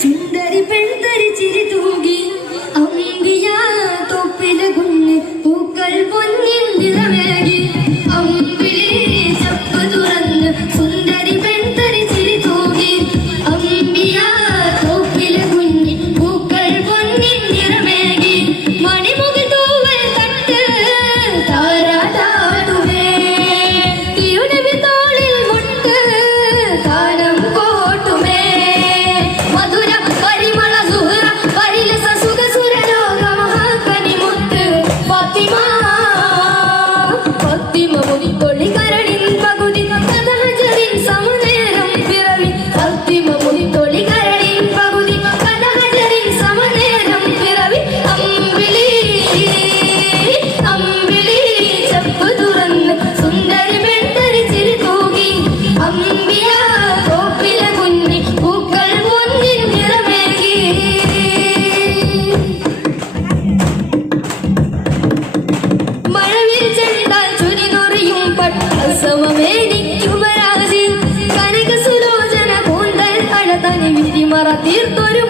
സുന്ദരി പെൺതരി ചിരി തൂകി അമ്പിയ തോപ്പില കുഞ്ഞ് പൂക്കൾ പൊന്നിൻ നിറമേകി അമ്പിളി ചപ്പ് തുറന്ന് സുന്ദരി പെൺതരി ചിരി തൂകി അമ്പിയ തോപ്പില കുഞ്ഞ് പൂക്കൾ പൊന്നിൻ നിറമേകി മണിമുകൾ തൂവൽ തട്ട് താരാടാടുവേ തിയുടെ തോളിൽ മുട്ട് താനം കോട്ടുമേ മധുര പരിമള സുഹൃ പരിലസ സുഖ സുരലോക മഹാകനി മുത്ത് ഫാത്തിമ ഫാത്തിമ മുടിത്തൊളി കരളിൻ പകുതി കഥഹജറിൻ സമനേരം പിറവി ഫാത്തിമ മുടിത്തൊളി കരളിൻ പകുതി കഥഹജറിൻ സമനേരം പിറവി അമ്പിളി അമ്പിളി ചപ്പ് തുറന്ന് സുന്ദരി പെൺതരി ചിരി തൂകി അമ്പിയ തോപ്പില കുഞ്ഞി പൂക്കൾ പൊന്നിൻ നിറമേകി മഴവിൽ ചെണ്ടാൽ ചുരി നൊറിയും പട്ടസമേനിക്കുമരാജി കനക സുലോചന കൂന്തൽ അഴതനി വിരിമറ തീർത്തൊരു